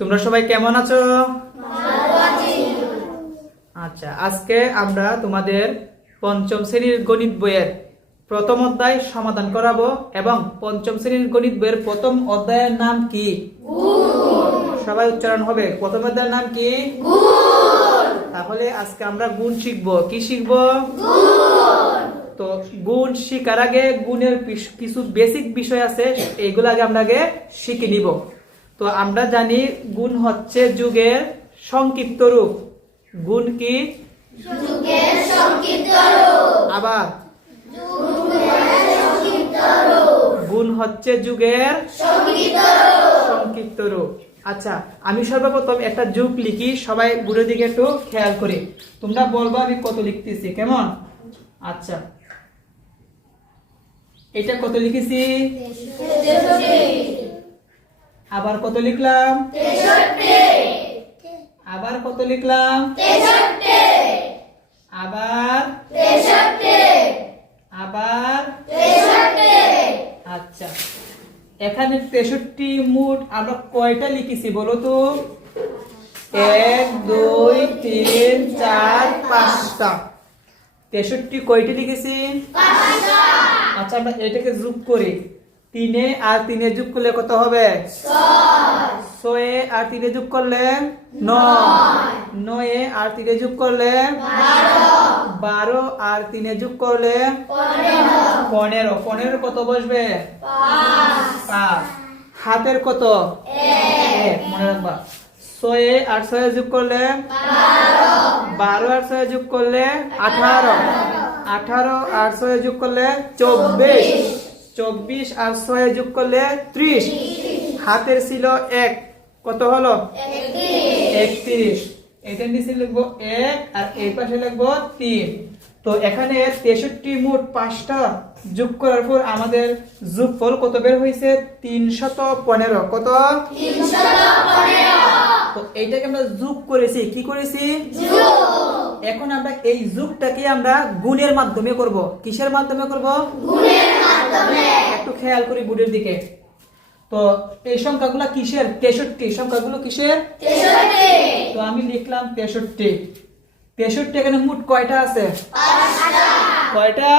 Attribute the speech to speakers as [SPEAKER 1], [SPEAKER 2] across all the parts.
[SPEAKER 1] তোমরা সবাই কেমন আছো? আচ্ছা আজকে আমরা তোমাদের পঞ্চম শ্রেণির গণিত বইয়ের প্রথম অধ্যায় সমাধান করাবো এবং পঞ্চম শ্রেণির গণিত বইয়ের প্রথম অধ্যায়ের নাম কি? সবাই উচ্চারণ হবে। প্রথম অধ্যায়ের নাম কি? তাহলে আজকে আমরা গুণ শিখব। কি শিখব? তো গুণ শিখার আগে গুণের কিছু বেসিক বিষয় আছে, এইগুলো আগে আমরা আগে শিখে নিব। তো আমরা জানি গুণ হচ্ছে যুগের সংক্ষিপ্ত রূপ। গুণ কি? আবার। গুণ হচ্ছে যুগের সংক্ষিপ্ত রূপ। আচ্ছা আমি সর্বপ্রথম একটা যুগ লিখি সবাই গুণের দিকে একটু খেয়াল করি। তোমরা বলব আমি কত লিখতেছি কেমন? আচ্ছা। এটা কত লিখেছি? আবার কত লিখলাম? আবার কত লিখলাম? আবার? আবার? আচ্ছা এখানে তেষট্টি মুঠ আমরা কয়টা লিখেছি বলো তো? এক দুই তিন চার পাঁচটা। তেষট্টি কয়টি লিখেছি? আচ্ছা আমরা এটাকে যোগ করি। তিনে আর তিনে যোগ করলে কত হবে? ছয়ে। আর তিনে যোগ করলে? নয়। নয়ে আর তিনে যোগ করলে? বারো। আর তিনে যোগ করলে? পনেরো। পনেরো কত বসবে? হাতের কত? মনে রাখবা। ছয়ে আর ছয়ে যোগ করলে? বারো আর ছয়ে যোগ করলে? আঠারো। আঠারো আর ছয়ে যোগ করলে? চব্বিশ। চব্বিশ আর ছয়ে যোগ করলে ত্রিশ। হাতের ছিল এক। কত হলো? একত্রিশ। এটা নিচে লিখব এক আর এই পাশে লিখব তিন। তো এখানে তেষট্টি মোট পাঁচটা যোগ করার পর আমাদের যোগফল কত বের হয়েছে? তিনশত পনেরো। কত? তো এইটাকে আমরা যোগ করেছি। কি করেছি? এখন আমরা এই যুগটাকে আমরা গুণের মাধ্যমে করব। কিসের মাধ্যমে করব? একটু খেয়াল করি বুড়ের দিকে। তো এই সংখ্যাগুলো কিসের? তেষট্টি। সংখ্যাগুলো কিসের? তো আমি লিখলাম তেষট্টি। তেষট্টি এখানে মোট কয়টা আছে? কয়টা?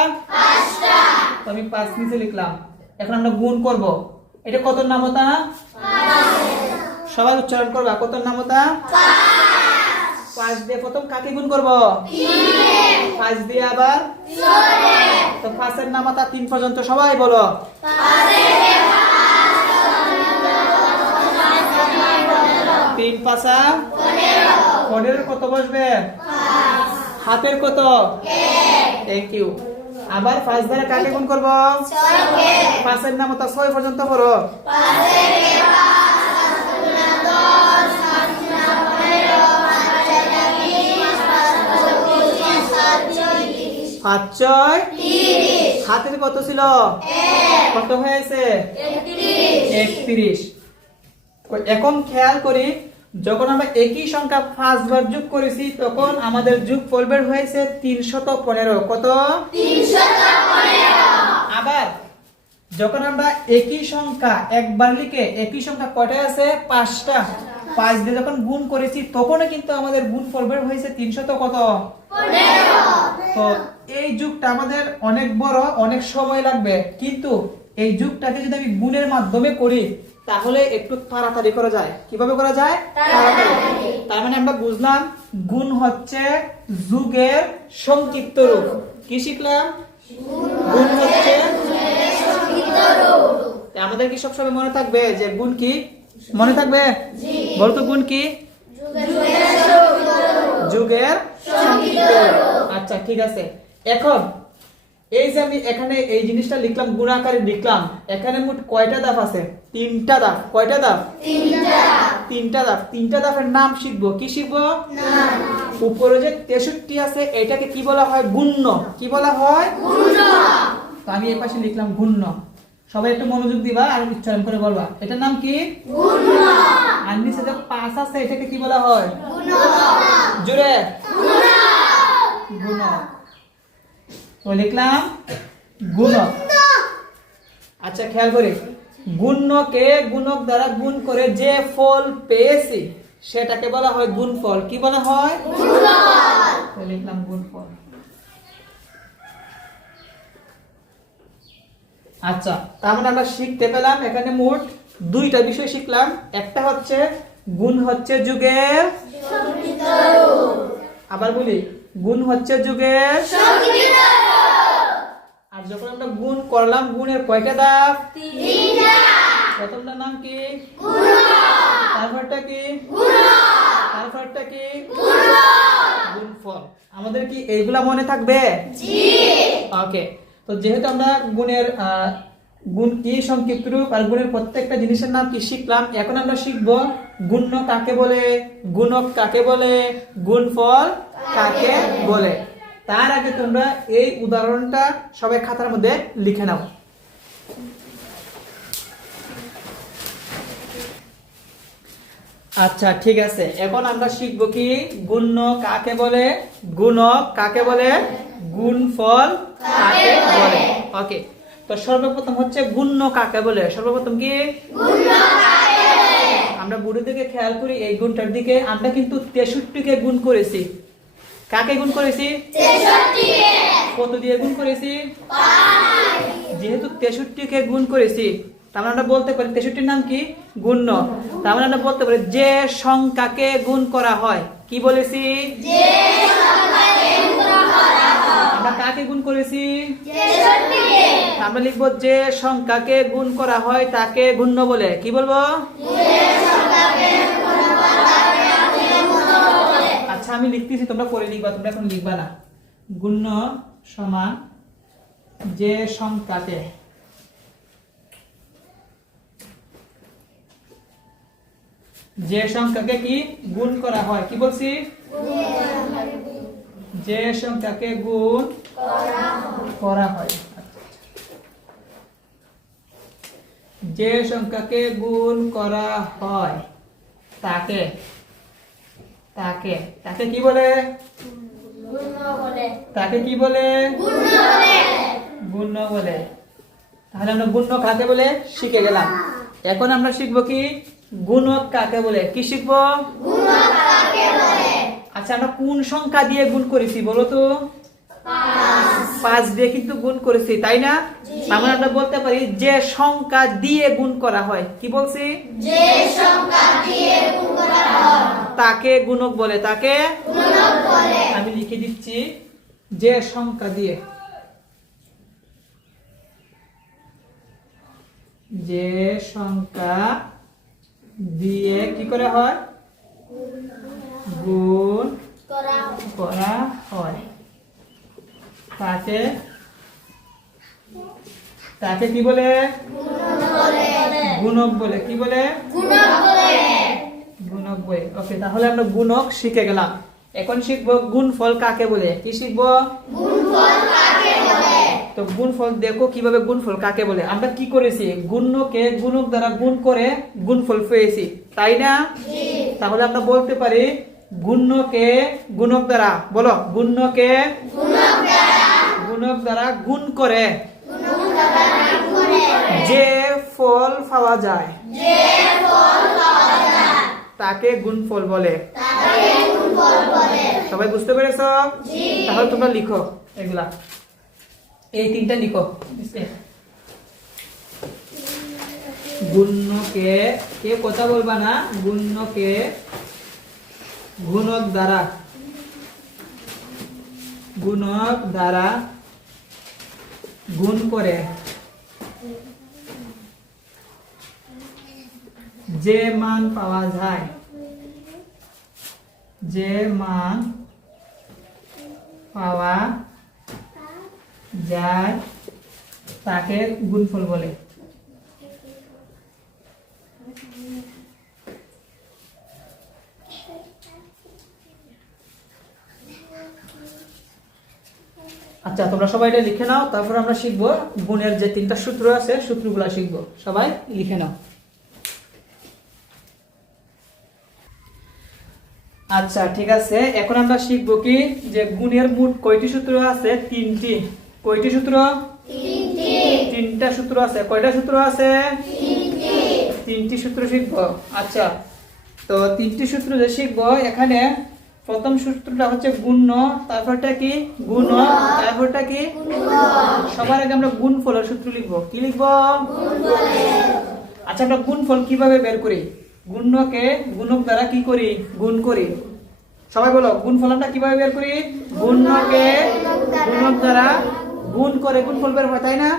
[SPEAKER 1] তো আমি পাঁচ নিচে লিখলাম। এখন আমরা গুণ করব। এটা কত নামতা সবাই উচ্চারণ করবা। কত নামতা পাঁচ। দিয়ে প্রথম কাকে গুণ করব? পাঁচ দিয়ে আবার? তো পাঁচের নামতা তিন পর্যন্ত সবাই বলো। তিন পাঁচা? পনেরো। কত বসবে? হাতের কত? Thank you. আবার পাঁচ দ্বারা কাকে গুণ করব? পাঁচের নামতা ছয় পর্যন্ত পড়ো। পাঁচ ছয় হাতের কত ছিল? কত হয়েছে? একত্রিশ। এখন খেয়াল করি যখন আমরা একই সংখ্যা পাঁচবার যোগ করেছি তখন আমাদের যোগ ফল বের হয়েছে তিনশত পনেরো। কত? আবার যখন আমরা একই সংখ্যা একবার লিখে একই সংখ্যা কয়টা আছে? পাঁচটা। পাঁচ দিয়ে যখন গুণ করেছি তখনও কিন্তু আমাদের গুণ ফল বের হয়েছে তিনশত কত? তো এই যুগটা আমাদের অনেক বড় অনেক সময় লাগবে। কিন্তু এই যুগটাকে যদি আমি গুণের মাধ্যমে করি তাহলে একটু তাড়াতাড়ি করা যায়। কীভাবে করা যায়? তার মানে আমরা বুঝলাম গুণ হচ্ছে যুগের সংক্ষিপ্ত রূপ। কি শিখলাম? গুণ হচ্ছে আমাদের কি সবসময় মনে থাকবে যে গুণ কি? মনে থাকবে? বলতো গুণ কি? যুগের আচ্ছা ঠিক আছে। এখন এই যে আমি এখানে এই জিনিসটা লিখলাম গুণাকারে লিখলাম এখানে মোট কয়টা ধাপ আছে? তিনটা ধাপ কয়টা ধাপ তিনটা ধাপ তিনটা ধাপের নাম শিখব। কি শিখব? উপরে যে তেষট্টি আছে এটাকে কি বলা হয়? গুণ্য। কি বলা হয়? আমি এই পাশে লিখলাম গুণ্য। সবাই একটু মনোযোগ দিবা আর উচ্চারণ করে বলবা। এটার নাম কি? আর নিচে যে পাঁচ আছে এটাকে কি বলা হয়? জুড়ে গুণক। তো লিখলাম গুণক। আচ্ছা খেয়াল করে। গুণ্যকে গুণক দ্বারা গুণ করে যে ফল পেয়েছি সেটাকে বলা হয় গুণফল। কি বলা হয়? লিখলাম গুণফল। আচ্ছা তার মানে আমরা শিখতে পেলাম এখানে মোট দুইটা বিষয় শিখলাম। একটা হচ্ছে গুণ হচ্ছে যুগের আবার বলি গুণ হচ্ছে যুগের আর যখন আমরা গুণ করলাম গুণের কয়টা দাগ? প্রথমটার নাম কি? তারপরটা কি? তারপরটা কি? গুণফল। আমাদের কি এইগুলা মনে থাকবে? ওকে তো যেহেতু আমরা গুণের গুণ কি সংক্ষিপ্ত রূপ আর গুণের প্রত্যেকটা জিনিসের নাম কি শিখলাম, এখন আমরা শিখব গুণ্য কাকে বলে, গুণক কাকে বলে, গুণফল কাকে বলে। তার আগে তোমরা এই উদাহরণটা সবাই খাতার মধ্যে লিখে নাও। আচ্ছা ঠিক আছে। এখন আমরা শিখব কি? গুণ্য কাকে বলে? গুণক কাকে বলে? গুণফল কাকে বলে? ওকে তো সর্বপ্রথম হচ্ছে গুণ্য কাকে বলে? সর্বপ্রথম কি? আমরা বুড়ির দিকে খেয়াল করি এই গুণটার দিকে। আমরা কিন্তু তেষট্টিকে গুণ করেছি। কাকে গুণ করেছি? কত দিয়ে গুণ করেছি? যেহেতু তেষট্টিকে গুণ করেছি তার আমরা বলতে পারি তেষট্টির নাম কি? গুণ্য। তার আমরা বলতে পারি যে সংখ্যাকে গুণ করা হয়। কি বলেছি? আমরা কাকে গুণ করেছি? আমরা লিখব যে সংখ্যাকে গুণ করা হয় তাকে গুণ্য বলে। কি বলব? আচ্ছা আমি লিখতেছি তোমরা পরে লিখবা তোমরা এখন লিখবা না। গুণ্য সমান যে সংখ্যাকে যে সংখ্যাকে কি গুণ করা হয়? কি বলছি? যে সংখ্যাকে গুণ করা হয়। যে সংখ্যাকে গুণ করা হয়, তাকে তাকে তাকে কি বলে? তাকে কি বলে? গুণ্য বলে। তাহলে আমরা গুণ্য কাকে বলে? শিখে গেলাম। এখন আমরা শিখব কি? গুণক কাকে বলে? কি শিখব? আচ্ছা আমরা কোন সংখ্যা দিয়ে গুণ করেছি বলো তো? পাঁচ দিয়ে কিন্তু গুণ করেছি তাই না? আমরা আমরা বলতে পারি যে সংখ্যা দিয়ে গুণ করা হয়। কি বলছি? তাকে গুণক বলে তাকে? আমি লিখে দিচ্ছি যে সংখ্যা দিয়ে। যে সংখ্যা দিয়ে কি করে হয়? গুণ করা হয়। তাকে তাকে কি বলে? গুণক বলে। কি বলে? গুণক বলে। ওকে তাহলে আমরা গুণক শিখে গেলাম। এখন শিখব গুণফল কাকে বলে? কি শিখব? তো গুণফল দেখো কীভাবে গুণফল কাকে বলে? আমরা কি করেছি? গুণ্যকে গুণক দ্বারা গুণ করে গুণফল পেয়েছি। তাই না? তাহলে আমরা বলতে পারি গুণ্যকে গুণক দ্বারা। বলো গুণ্যকে গুণক দ্বারা। গুণ করে। যে ফল পাওয়া যায়। তাকে গুণফল বলে। সবাই বুঝতে পেরেছ? তাহলে তোমরা লিখো এগুলা। এই তিনটা লিখো। গুণ্যকে কে কথা বলবা না? গুণ্যকে গুণক দ্বারা। গুণক দ্বারা গুণ করে। যে মান পাওয়া যায়, যে মান পাওয়া যায় তাকে গুণফল বলে। আচ্ছা তোমরা সবাই এটা লিখে নাও, তারপর আমরা শিখব গুণের যে তিনটা সূত্র আছে, সূত্রগুলা শিখব। সবাই লিখে নাও। আচ্ছা ঠিক আছে। এখন আমরা শিখব কি যে গুণের মোট কয়টি সূত্র আছে? তিনটি। কয়টি সূত্র? তিনটা। সূত্র আছে। কয়টা সূত্র আছে? তিনটি। সূত্র শিখব। আচ্ছা তো তিনটি সূত্র যে শিখব এখানে প্রথম সূত্রটা হচ্ছে গুণ্য তারপরটা কি? গুণ। তারপরটা কি? সবার আগে আমরা গুণ ফলের সূত্র লিখব। কি লিখব? আচ্ছা আমরা গুণ ফল কীভাবে বের করি? গুণ্যকে গুণক দ্বারা কি করি? গুণ করি। সবাই বলো গুণ ফল আমরা কীভাবে বের করি? গুণ্যকে গুণক দ্বারা গুণ করে গুণ ফল বের হয় তাই না?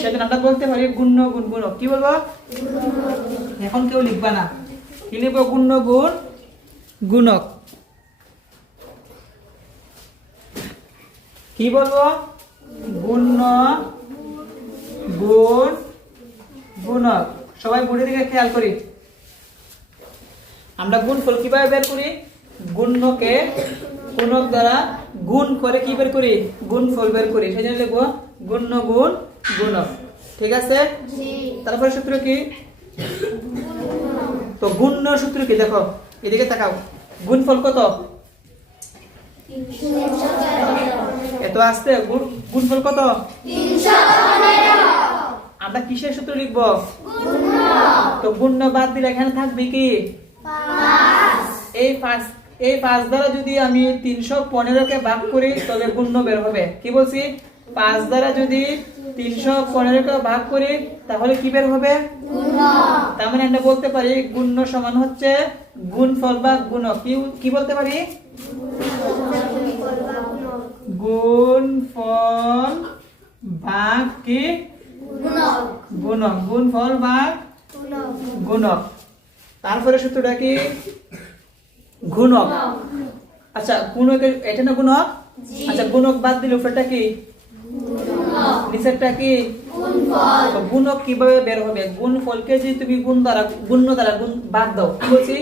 [SPEAKER 1] সেদিন আমরা বলতে পারি গুণ্য গুণ গুণক কি বলব? এখন কেউ লিখবা না। কি লিখব? গুণ্য গুণ গুণক। কি বলব? গুণ গুণ গুণক। সবাই বোর্ডের দিকে খেয়াল করি। আমরা গুণফল কীভাবে বের করি। গুণ্যকে গুণক দ্বারা গুণ করে কি বের করি? গুণ ফল বের করি। সেই জন্য লিখব গুণ্য গুণ গুণক। ঠিক আছে? তারপরে সূত্র কি? তো গুণ্য সূত্র কি? দেখো এদিকে তাকাও। গুণফল কত? এত আসতে গুণ- গুণফল কত? আমরা কিসের সূত্র লিখব? তো গুণ্য বাদ দিলে এখানে থাকবে কি? এই পাঁচ এই পাঁচ দ্বারা যদি আমি তিনশো পনেরোকে ভাগ করি তবে গুণ্য বের হবে। কি বলছি? পাঁচ দ্বারা যদি তিনশো পনেরোকে ভাগ করি তাহলে কি বের হবে? তার মানে আমরা বলতে পারি গুণ্য সমান হচ্ছে গুণফল বা গুণ কি বলতে পারি? গুণফল ভাগ কি? গুণক। গুণফল ভাগ গুণক। তারপরে সূত্রটা কি? গুণক। আচ্ছা গুণক এটা না গুণক? আচ্ছা গুণক বাদ দিলে উপরটা কি? নিচেরটা কি? গুণক কীভাবে বের হবে? গুণ ফলকে যদি তুমি গুণ দ্বারা গুণ্য দ্বারা গুণ ভাগ দাও। কি বলছি?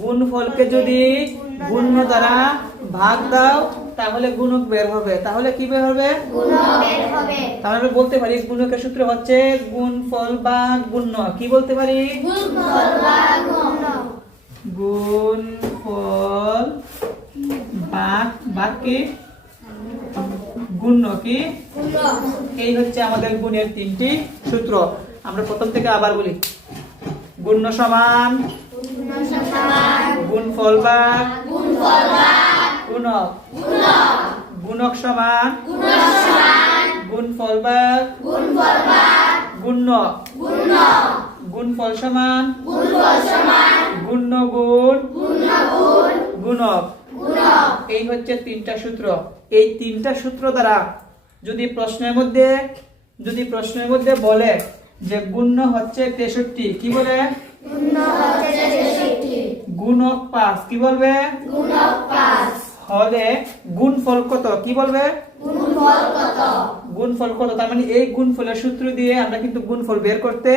[SPEAKER 1] গুণ ফলকে যদি গুণ্য দ্বারা ভাগ দাও তাহলে গুণক বের হবে। তাহলে কি বের হবে? তাহলে বলতে পারি গুণকের সূত্র হচ্ছে গুণ ফল বা গুণ কি বলতে পারি? গুণ ফল ভাগ ভাগ কি গুণ্য কি এই হচ্ছে আমাদের গুণের তিনটি সূত্র। আমরা প্রথম থেকে আবার বলি। গুণ্য সমান, গুণ ফল ভাগ গুণক গুণক সমান, গুণ ফল ভাগ গুণ্য গুণ ফল সমান। গুণ্য গুণ গুণক। এই হচ্ছে তিনটা সূত্র। এই তিনটা সূত্র দ্বারা যদি প্রশ্নের মধ্যে যদি প্রশ্নের মধ্যে বলে যে গুণ্য হচ্ছে তেষট্টি কি বলে? গুণক পাঁচ কি বলবে? হলে গুণফল কত কি বলবে? গুণফল কত? তার মানে এই গুণফলের সূত্র দিয়ে আমরা কিন্তু গুণফল বের করতে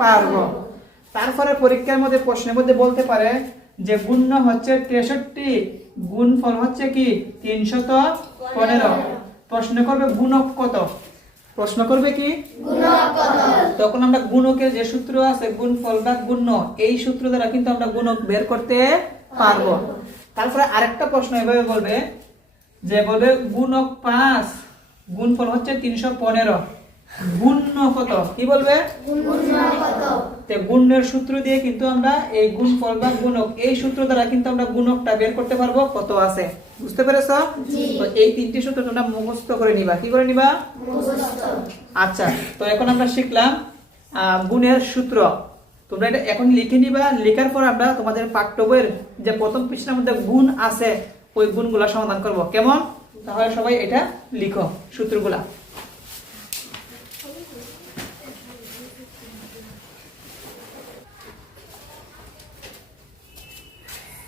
[SPEAKER 1] পারব। তারপরে পরীক্ষার মধ্যে প্রশ্নের মধ্যে বলতে পারে যে গুণ্য হচ্ছে তেষট্টি গুণফল হচ্ছে কি? তিনশত পনেরো। প্রশ্ন করবে গুণক কত? প্রশ্ন করবে কি? তখন আমরা গুণকের যে সূত্র আছে গুণফল বা গুণ্য এই সূত্র দ্বারা কিন্তু আমরা গুণক বের করতে পারব। তারপরে আরেকটা প্রশ্ন এভাবে বলবে যে বলবে গুণক পাঁচ গুণফল হচ্ছে তিনশো পনেরো। গুণ্য কত? কি বলবে? গুণের সূত্র দিয়ে কিন্তু আমরা এই গুণফল বা গুণক এই সূত্র দ্বারা কিন্তু আমরা গুণকটা বের করতে পারব। কত আছে? বুঝতে পেরেছ? তো এই তিনটি সূত্র তোমরা মুখস্থ করে নিবা। কি করে নিবা? আচ্ছা তো এখন আমরা শিখলাম আহ, গুণের সূত্র। তোমরা এটা এখন লিখে নিবা। লেখার পর আমরা তোমাদের পাঠ্য বইয়ের যে প্রথম পৃষ্ঠার মধ্যে গুণ আছে ওই গুণগুলা সমাধান করব। কেমন? তাহলে সবাই এটা লিখো সূত্রগুলা।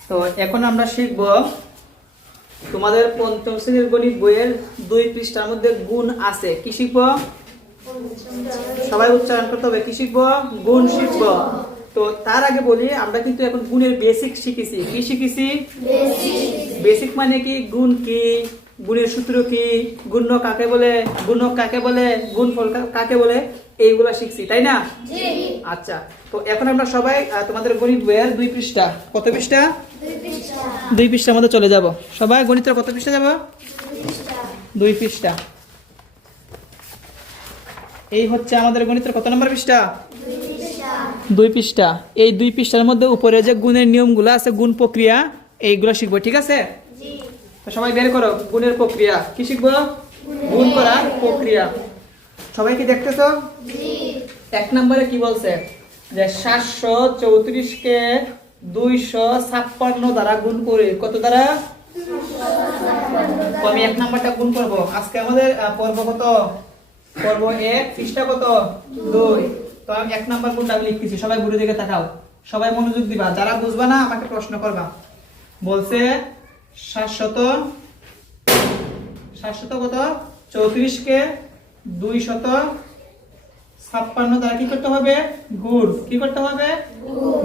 [SPEAKER 1] তো এখন আমরা শিখব তোমাদের পঞ্চম শ্রেণির গণিত বইয়ের দুই পৃষ্ঠার মধ্যে গুণ আছে। কি শিখব? সবাই উচ্চারণ করতে হবে। কি শিখব? গুণ শিখব। তো তার আগে বলি আমরা কিন্তু এখন গুণের বেসিক শিখেছি। কি শিখেছি? বেসিক মানে কি? গুণ কি? গুণের সূত্র কি গুণ কাকে বলে গুণ কাকে বলে গুণফল কা- কাকে বলে এইগুলা শিখছি তাই না? আচ্ছা তো এখন আমরা সবাই তোমাদের গণিত বইয়ের দুই পৃষ্ঠা কত পৃষ্ঠা? দুই পৃষ্ঠার মধ্যে চলে যাব। সবাই গণিতের কত পৃষ্ঠা যাব? দুই পৃষ্ঠা। এই হচ্ছে আমাদের গণিতের কত নম্বর পৃষ্ঠা। দুই পৃষ্ঠা। এই দুই পৃষ্ঠার মধ্যে উপরে যে গুণের নিয়মগুলো আছে গুণ প্রক্রিয়া এইগুলো শিখব ঠিক আছে? সবাই বের করো, গুণের প্রক্রিয়া। কি শিখব? গুণ করার প্রক্রিয়া। সবাই কি দেখতেছো? এক নম্বরে কি বলছে? যে সাতশো চৌত্রিশকে দুইশো ছাপ্পান্ন দ্বারা গুণ করে। কত দ্বারা? আমি এক নাম্বারটা গুণ করব। আজকে আমাদের পর্ব কত? পর্ব এক পৃষ্ঠা কত? দুই। তো আমি এক নাম্বার গুণটা আমি লিখতেছি। সবাই ঘুরে দিকে তাকাও। সবাই মনোযোগ দিবা। যারা বুঝবা না, আমাকে প্রশ্ন করবা। বলছে সাতশত সাতশত কত? চৌত্রিশকে দুই শত ছাপ্পান্ন দ্বারা কি করতে হবে? গুণ। কি করতে হবে?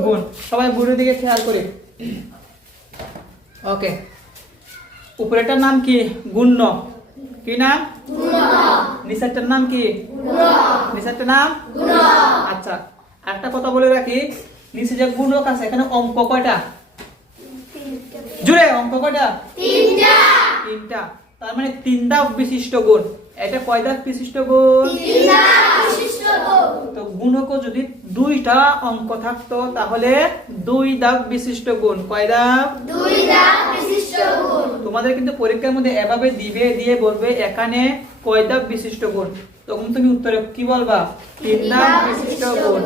[SPEAKER 1] গুণ। সবাই গুণের দিকে খেয়াল করে। ওকে। উপরেটার নাম কি? গুণ্য। কি নাম? নিচেরটার নাম কি? নিচেরটার নাম? আচ্ছা। একটা কথা বলে রাখি। নিচে যে গুণক আছে এখানে অঙ্ক কয়টা? জুড়ে অঙ্ক কয়টা? তিনটা। তিনটা। তার মানে তিন ধাপ বিশিষ্ট গুণ। এটা কয় ধাপ বিশিষ্ট গুণ। তো গুণক যদি দুইটা অঙ্ক থাকতো তাহলে দুই ধাপ বিশিষ্ট গুণ। কয় ধাপ তোমাদের কিন্তু পরীক্ষার মধ্যে এভাবে দিবে দিয়ে বলবে এখানে কয় ধাপ বিশিষ্ট গুণ? তখন তুমি উত্তরে কি বলবা? তিন ধাপ বিশিষ্ট গুণ।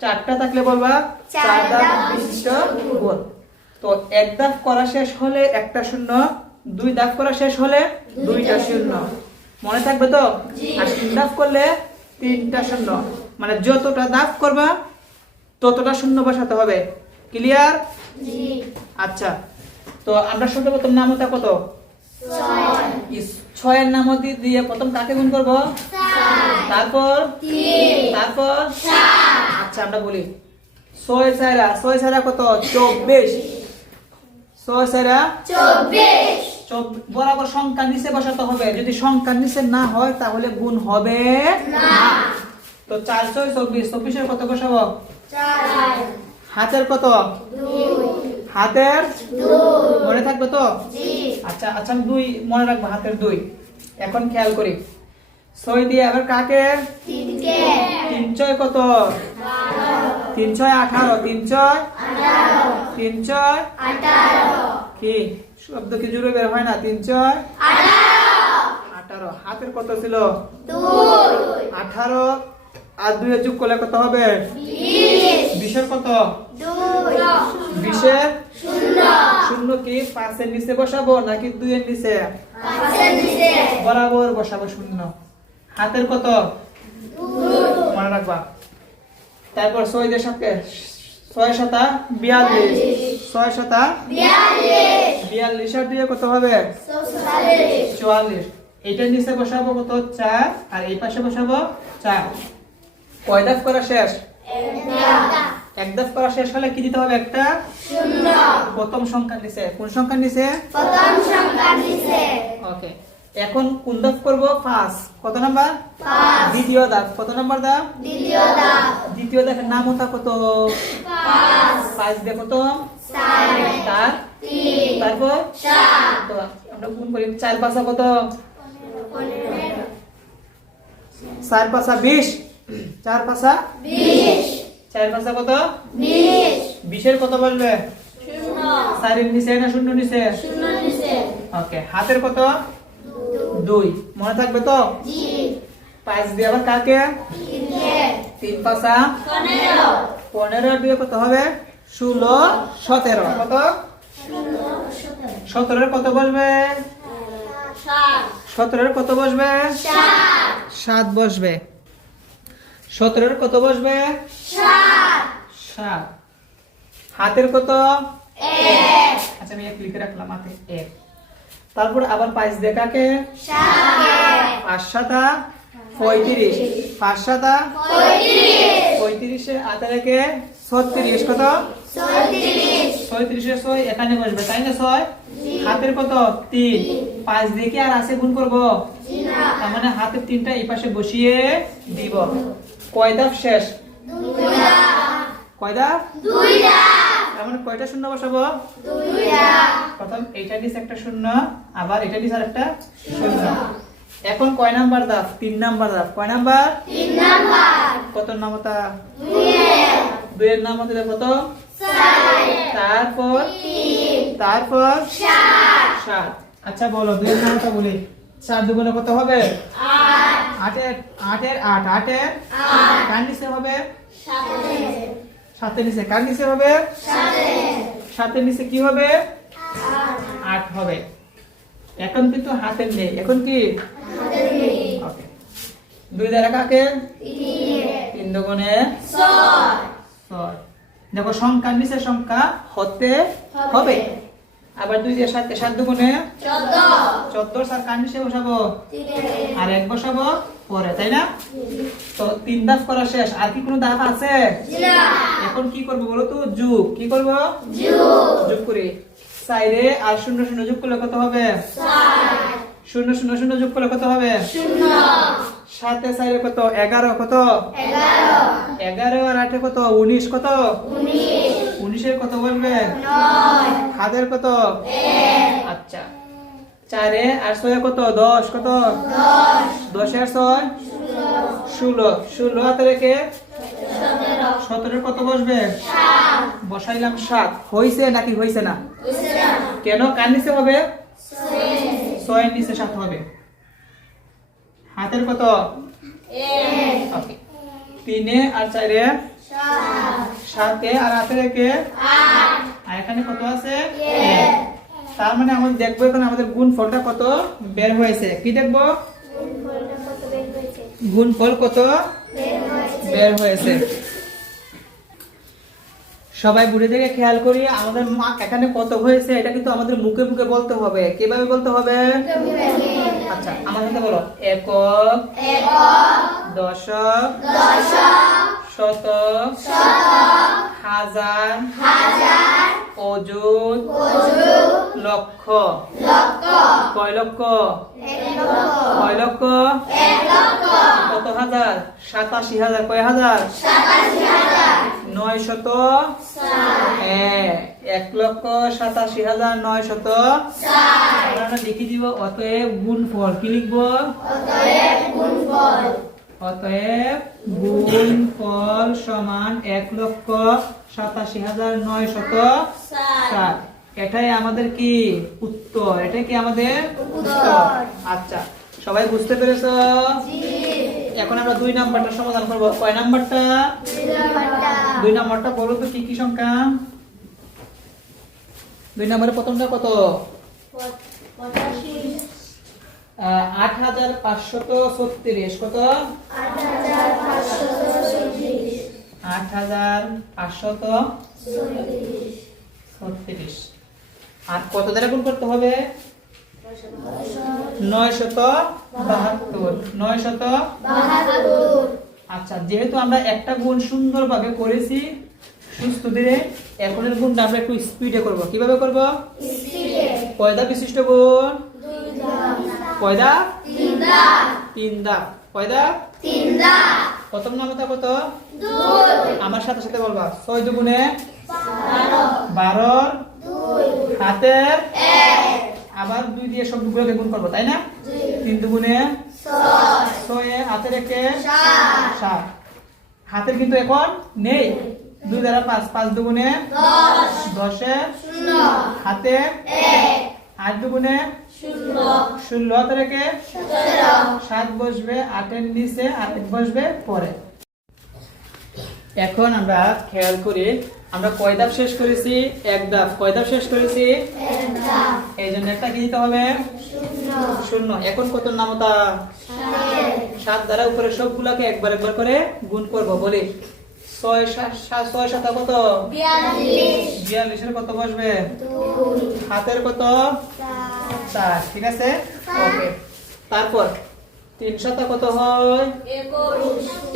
[SPEAKER 1] চারটা থাকলে বলবা চার ধাপ বিশিষ্ট গুণ। তো এক দাগ করা শেষ হলে একটা শূন্য দুই দাগ করা শেষ হলে দুইটা শূন্য। মনে থাকবে তো? আর তিন দাগ করলে তিনটা শূন্য। মানে যতটা দাগ করবা ততটা শূন্য বসাতে হবে। ক্লিয়ার আচ্ছা। তো আমরা শুনতে সর্বপ্রথম নামতা কত? ইস- ছয়ের নামতি দিয়ে প্রথম কাকে গুণ করব? তারপর? তারপর? আচ্ছা আমরা বলি। ছয় সাইরা ছয় সাইরা কত? চব্বিশ। ছয় সাইরা বরাবর সংখ্যা নিচে বসাতে হবে। যদি সংখ্যা নিচে না হয় তাহলে গুণ হবে না। তো চার ছয় চব্বিশ। চব্বিশের কত বসাবো? হাতের কত? হাতের? মনে থাকবে তো? আচ্ছা আচ্ছা আমি দুই মনে রাখব হাতের দুই। এখন খেয়াল করি। ছয় দিয়ে আবার কাকে? তিন ছয় কত? তিন ছয় আঠারো। তিন ছয় তিন ছয় কি? শব্দ কি জুড়ে বের হয় না। তিন ছয় আঠারো। হাতের কত ছিল? আঠারো। আর দুই যোগ করলে কত হবে? বিশের কত? বিশের? শূন্য। কি? পাঁচের নিচে বসাবো নাকি দুইয়ের নিচে? বরাবর বসাবো শূন্য। হাতের কত? মনে রাখবা। তারপর ছয় দিয়ে সাথে ছয় সাতা বিয়াল্লিশ। ছয় সাতা বিয়াল্লিশ। আর দিয়ে কত হবে? চুয়াল্লিশ। এইটার নিচে বসাবো কত? চার। আর এই পাশে বসাবো চার। কয় দাফ করা শেষ? এক দাফ করা শেষ হলে কি দিতে হবে একটা? প্রথম সংখ্যা নিচে। কোন সংখ্যা নিচে। ওকে। এখন কোন দাফ করব? পাঁচ। কত নাম্বার? দ্বিতীয় দাফ। কত নাম্বার দাফ? দ্বিতীয় দাফের নাম ওটা কত? পাঁচ। দিয়ে কত? চার। তারপর? তো আমরা গুণ করি? চার পাঁচা কত? চার পাঁচা বিশ। চার পাঁচা চার পাঁচা কত? বিশের কত বলবে? চারের নিচে না শূন্য নিচে। ওকে হাতের কত? দুই। মনে থাকবে তো? পাঁচ দিয়ে আবার কাকে? তিন পাঁচা? পনেরো। দিয়ে কত হবে? ষোলো সতেরো। কত? সতেরোর কত বসবে? সতেরোর কত বসবে? সাত। বসবে। সতেরোর কত বসবে? সাত। হাতের কত? আচ্ছা আমি এক লিখে রাখলাম হাতে। এক। তারপর আবার পাঁচ দেখাকে? পাঁচ সাতা পঁয়ত্রিশ। পাঁচ সাতা পঁয়ত্রিশে। আতে রেখে ছত্রিশ। কত? ছয়ত্রিশে ছয় এখানে বসবে তাই না ছয়? হাতের কত? তিন। পাঁচ দিয়ে আর আছে গুণ করব? তার মানে হাতের তিনটা এই পাশে বসিয়ে দিব। কয় শেষ? কয় ধাপ মানে কয়টা শূন্য বসাবো? প্রথম এইটা নিচে একটা শূন্য আবার এটা নিচে একটা শূন্য। এখন কয় নাম্বার ধাপ তিন নাম্বার ধাপ কয় নাম্বার? কত নাম নামতা? দুইয়ের। নাম হতে কত? তারপর? তারপর? সাত। আচ্ছা বলো দুইয়ের নামটা বলি। সাত দুগুণে কত হবে? আটের আটের আট। আটের? কার নিচে হবে? সাতের নিচে কার নিচে হবে? সাতের নিচে কি হবে? আট। হবে। এখন কিন্তু হাতের নেই। এখন কি? দুই দ্বারা কাকে? তিন। দোকানে ছয়। দেখো সংখ্যা নিচে সংখ্যা হতে হবে। আবার দুই দিয়ে সাতকে সাত দুগুণে চোদ্দ। সাত কার নিচে বসাবো? আর এক বসাবো? পরে তাই না? তো তিন ধাপ করা শেষ। আর কি কোনো ধাপ আছে? এখন কি করব বলো তো? যুগ। কি করব? যোগ। করি। সাইডে আর শূন্য শূন্য যোগ করলে কত হবে? শূন্য শূন্য শূন্য যোগ করলে কত হবে? সাথে সাইডে কত? এগারো কত? এগারো। আর আটে কত? উনিশ কত? উনিশের কত বলবে হাতের কত? আচ্ছা। চারে আর ছয় কত? দশ কত? দশের ছয়? ষোলো। ষোলো। হাতে রেখে সতেরো। কত বসবে? বসাইলাম সাত। হইছে নাকি হয়েছে না? কেন? কার নিচে হবে? ছয়ের। নিচে সাত হবে। হাতের কত? তিনে আর চারে সাতে। আর হাতে রেখে আর এখানে কত আছে? তার মানে আমাদের দেখব এখন আমাদের গুণ ফলটা কত বের হয়েছে। কি দেখব? গুণ ফল কত বের হয়েছে। সবাই বুড়ে থেকে খেয়াল করি আমাদের মা এখানে কত হয়েছে এটা কিন্তু আমাদের মুখে মুখে বলতে হবে। কীভাবে বলতে হবে? আচ্ছা আমার সাথে বলো। একক দশক শতক, হাজার, অযুত, লক্ষ, কয় লক্ষ কয় লক্ষ, কত হাজার, সাতাশি হাজার, কয় হাজার, নয় শত হ্যাঁ এক লক্ষ, সাতাশি হাজার, নয় শত লিখে দিব, অতএব গুণ ফল কি লিখব? অতএব গুণ ফল সমান এক লক্ষ সাতাশি হাজার নয় শত সাত। এটাই আমাদের কি উত্তর? এটাই কি আমাদের উত্তর। আচ্ছা সবাই বুঝতে পেরেছ? এখন আমরা দুই নাম্বারটা সমাধান করব। কয় নাম্বারটা? দুই নাম্বারটা। বলো তো কি কি সংখ্যা? দুই নম্বরে প্রথমটা কত? আহ, আট হাজার পাঁচশত ছত্রিশ। কত? আট হাজার পাঁচশত ছত্রিশ। আর কত দ্বারা গুণ করতে হবে? নয় শত বাহাত্তর। নয় শত আচ্ছা যেহেতু আমরা একটা গুণ সুন্দরভাবে করেছি সুস্থ ধীরে এখনের গুণটা আমরা একটু স্পিডে করব। কীভাবে করব? কয়দা বিশিষ্ট গুণ। কয়দা? তিন দা কয়দা? প্রথম নামতা কত? আমার সাথে সাথে বলবা। ছয় দুগুণে বারোর হাতের আবার দুই দিয়ে সবগুলোকে গুণ করব তাই না? তিন দুগুণে ছয়ে। হাতে রেখে সাত। হাতের কিন্তু এখন নেই। দুই। দ্বারা পাঁচ পাঁচ দুগুণে দশে। হাতে আট দুগুণে ষোলো। হাতে রেখে সাত বসবে আটের নিচে আট বসবে পরে। এখন আমরা খেয়াল করি আমরা কয় ধাপ শেষ করেছি? এক ধাপ। কয় ধাপ শেষ করেছি? এই জন্য একটা কি দিতে হবে? শূন্য। এখন কত নামতা? সাত দ্বারা উপরে সবগুলাকে একবার একবার করে গুণ করব বলি। ছয় ছয় সাত কত? বিয়াল্লিশের কত বসবে? হাতের কত? চার ঠিক আছে? ওকে তারপর তিন শত কত হয়?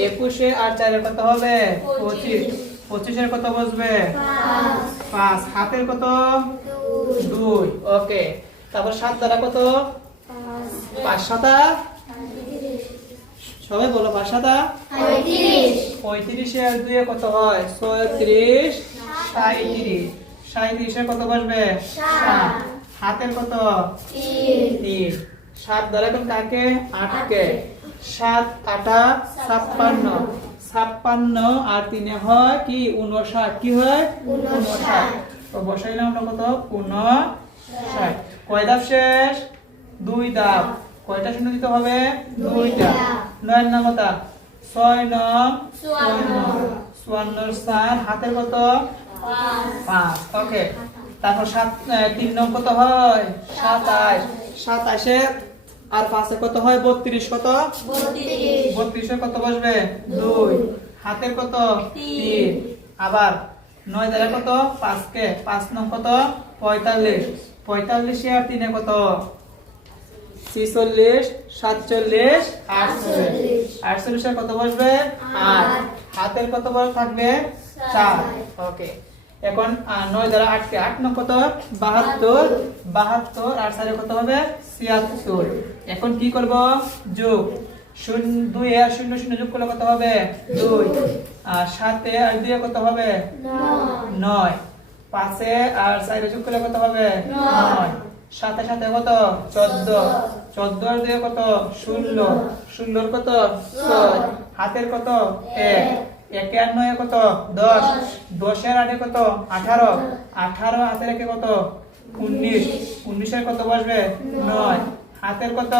[SPEAKER 1] একুশে। আর চারের কত হবে? পঁচিশ। পঁচিশের কত বসবে? পাঁচ। হাতের কত? দুই। ওকে তারপর সাত দ্বারা কত? পাঁচ। সাতা সবাই বলো পাঁচ সাতা পঁয়ত্রিশে। আর দুয়ে কত হয়? ছয়ত্রিশ। সাঁত্রিশ। সাঁত্রিশের কত বসবে? সাত। হাতের কত? তিন। সাত দ্বারা এখন কাকে? আটকে। সাত আটা ছাপ্পান্ন। ছাপ্পান্ন। আর তিনে হয় কি? উনষাট কি হয়?
[SPEAKER 2] উনষাট।
[SPEAKER 1] তো বসাইলাম আমরা কত? উনষাট কয় ধাপ শেষ? দুই ধাপ কয়টা শূন্য দিতে হবে? দুইটা। নয়ের নাম কত? ছয় নং
[SPEAKER 2] চুয়ান্ন।
[SPEAKER 1] চুয়ান্ন। স্থান হাতের কত? পাঁচ। ওকে। তারপর সাত তিন নং কত হয়? সাতাশ। সাতাশে আর পাঁচে কত হয়? বত্রিশ কত?
[SPEAKER 2] বত্রিশ।
[SPEAKER 1] কত বসবে? দুই। হাতের কত? তিন। আবার নয় দ্বারা কত? পাঁচকে। পাঁচ নং কত? পঁয়তাল্লিশ। পঁয়তাল্লিশে আর তিনে কত? ছিচল্লিশ সাতচল্লিশ আটচল্লিশ। আটচল্লিশে। কত বসবে? আট। হাতের কত বড় থাকবে? চার। ওকে। এখন নয় দ্বারা আটকে আট নয় কত বাহাত্তর বাহাত্তর আর চারে কত হবে? ছিয়াত্তর। এখন কি করব? যোগ। শূন্য দুই আর শূন্য শূন্য যোগ করলে কত হবে? দুই। আর সাতে আর দুই কত হবে? নয়। পাঁচে আর চারে যোগ করলে কত হবে? নয়। সাথে সাথে কত? চোদ্দ। চোদ্দ আর দুই কত? ষোলো ষোলোর কত? ছয়। হাতের কত? এক। একে আর নয় কত? দশ। দশের আটে কত? আঠারো। আঠারো। হাতের একে কত? উনিশ। উনিশের কত বসবে? নয়। হাতের কত?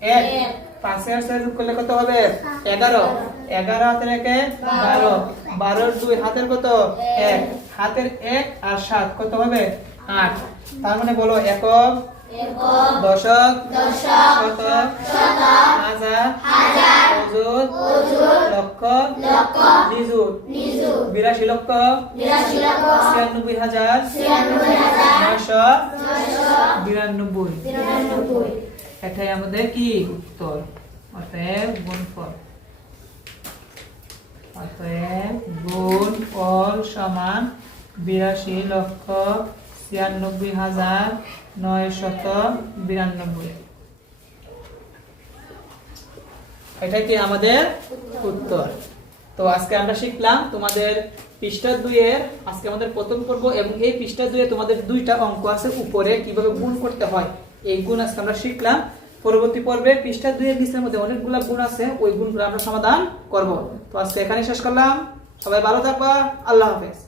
[SPEAKER 1] এক। পাঁচে আর ছয় যোগ করলে কত হবে? এগারো। এগারো। হাতের একে বারো। বারোর দুই হাতের কত? এক। হাতের এক আর সাত কত হবে? আট। তার মানে বলো একক দশক
[SPEAKER 2] দশক
[SPEAKER 1] শতক
[SPEAKER 2] শতক
[SPEAKER 1] হাজার অযুত লক্ষ নিযুত বিরাশি লক্ষ ছিয়ানব্বই হাজার নয়শো বিরানব্বই। এটাই আমাদের কি উত্তর? অতএব গুণফল অতএব গুণ ফল সমান বিরাশি লক্ষ ছিয়ানব্বই হাজার নয় শত বিরানব্বই। এটা কি আমাদের উত্তর। তো আজকে আমরা শিখলাম তোমাদের পৃষ্ঠা দুইয়ের, আজকে আমাদের প্রথম এবং এই পৃষ্ঠা দুইয়ে তোমাদের দুইটা অঙ্ক আছে উপরে, কীভাবে গুণ করতে হয়, এই গুণ আজকে আমরা শিখলাম। পরবর্তী পর্বে পৃষ্ঠা দুইয়ের নিচের মধ্যে অনেকগুলা গুণ আছে, ওই গুণগুলো আমরা সমাধান করব। তো আজকে এখানে শেষ করলাম। সবাই ভালো থাকবা। আল্লাহ হাফেজ।